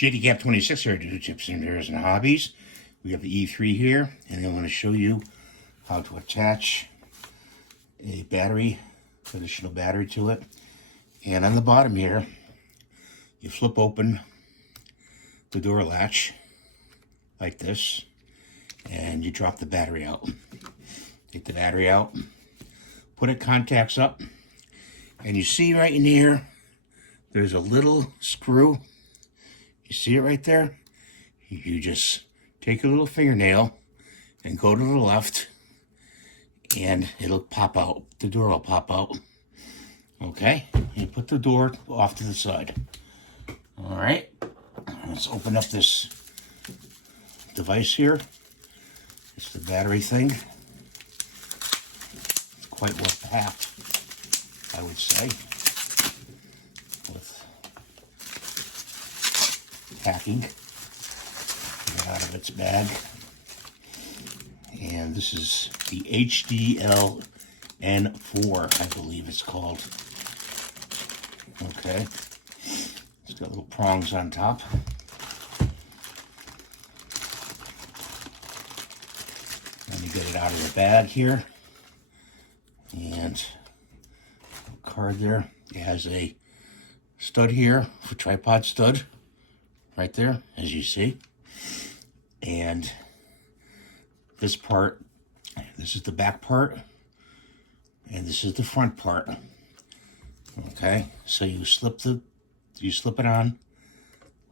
JD 26 here to do tips and mirrors and hobbies. We have the E3 here, and I'm going to show you how to attach a battery, additional battery to it. And on the bottom here, you flip open the door latch like this, and you drop the battery out. Take the battery out, put it contacts up, and you see right in here, there's a little screw. You see it right there? You just take a little fingernail and go to the left, and it'll pop out. The door will pop out. Okay? You put the door off to the side. All right? Let's open up this device here. It's the battery thing. It's quite well packed, I would say, with packing. Get out of its bag. And this is the HDL N4, I believe it's called. Okay. It's got little prongs on top. And you get it out of the bag here. And a card there. It has a stud here, a tripod stud, right there, as you see. And this part, this is the back part, and this is the front part. Okay, so you slip it on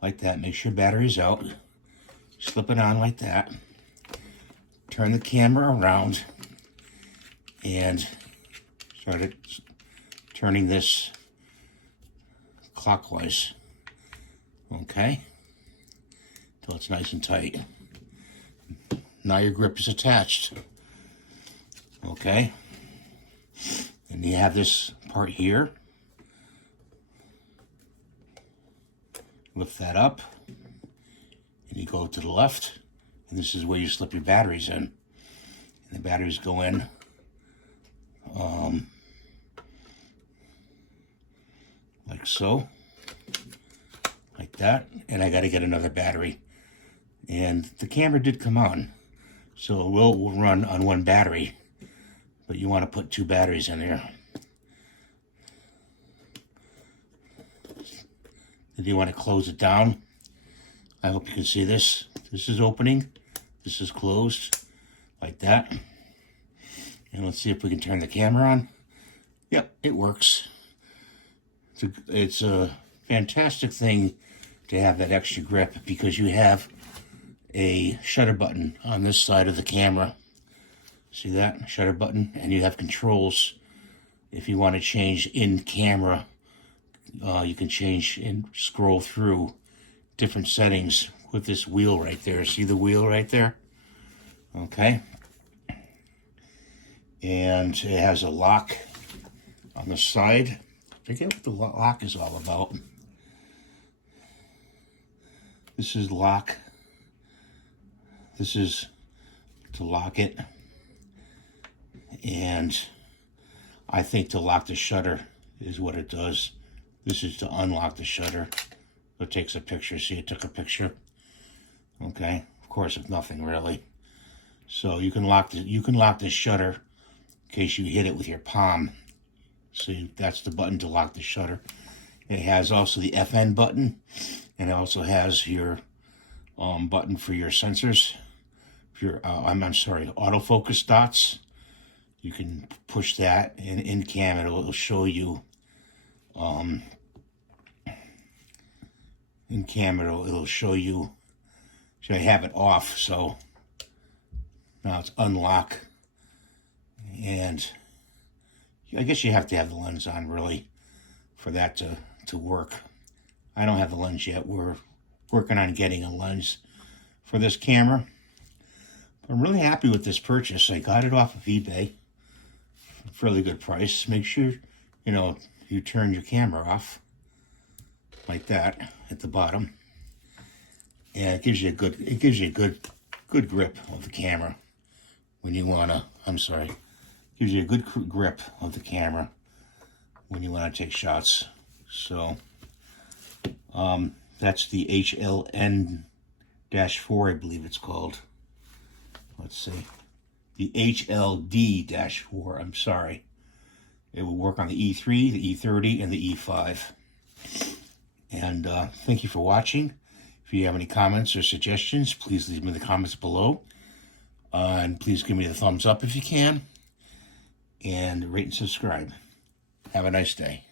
like that. Make sure battery's out. Slip it on like that. Turn the camera around and start it turning this clockwise. Okay, till it's nice and tight. Now your grip is attached. Okay, and you have this part here. Lift that up, and you go to the left, and this is where you slip your batteries in. And the batteries go in like so, like that, and I got to get another battery. And the camera did come on, so it will run on one battery, but you want to put two batteries in there. Then you want to close it down. I hope you can see this. This is opening, this is closed, like that. And let's see if we can turn the camera on. Yep, it works. It's a fantastic thing to have that extra grip, because you have a shutter button on this side of the camera. See that? Shutter button. And you have controls if you want to change in camera. You can change and scroll through different settings with this wheel right there. See the wheel right there? Okay. And it has a lock on the side. I forget what the lock is all about. This is lock. This is to lock it. And I think to lock the shutter is what it does. This is to unlock the shutter. It takes a picture. See, it took a picture. Okay. Of course, it's nothing really. So you can lock the shutter in case you hit it with your palm. See, that's the button to lock the shutter. It has also the FN button, and it also has your button for your sensors. Your I'm sorry, autofocus dots. You can push that, and in cam it'll show you. In camera, it'll show you. So I have it off, so now it's unlock. And I guess you have to have the lens on really for that to work. I don't have the lens yet. We're working on getting a lens for this camera. But I'm really happy with this purchase. I got it off of eBay for a fairly good price. Make sure, you turn your camera off like that at the bottom. And it gives you a good grip of the camera when you wanna, gives you a good grip of the camera when you want to take shots. So That's the HLN-4, I believe it's called. Let's see. The HLD-4, I'm sorry. It will work on the E3, the E30, and the E5. And thank you for watching. If you have any comments or suggestions, please leave them in the comments below. And please give me the thumbs up if you can. And rate and subscribe. Have a nice day.